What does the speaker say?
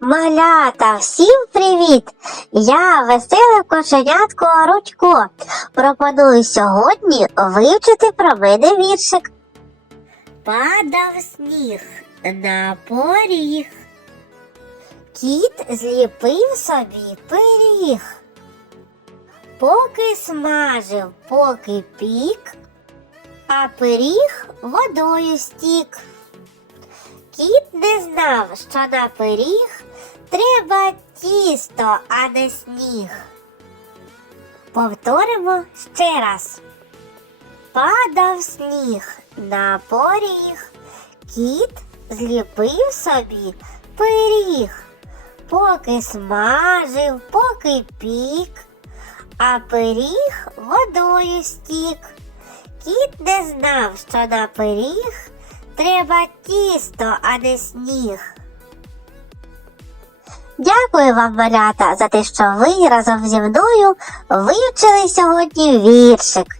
Малята, всім привіт! Я веселе кошенятко Рудько. Пропоную сьогодні вивчити про мене віршик. Падав сніг на поріг. Кіт зліпив собі пиріг. Поки смажив, поки пік, а пиріг водою стік. Кіт не знав, що на пиріг треба тісто, а не сніг. Повторимо ще раз. Падав сніг на поріг, кіт зліпив собі пиріг, поки смажив, поки пік, а пиріг водою стік. Кіт не знав, що на пиріг треба тісто, а не сніг. Дякую вам, малята, за те, що ви разом зі мною вивчили сьогодні віршик.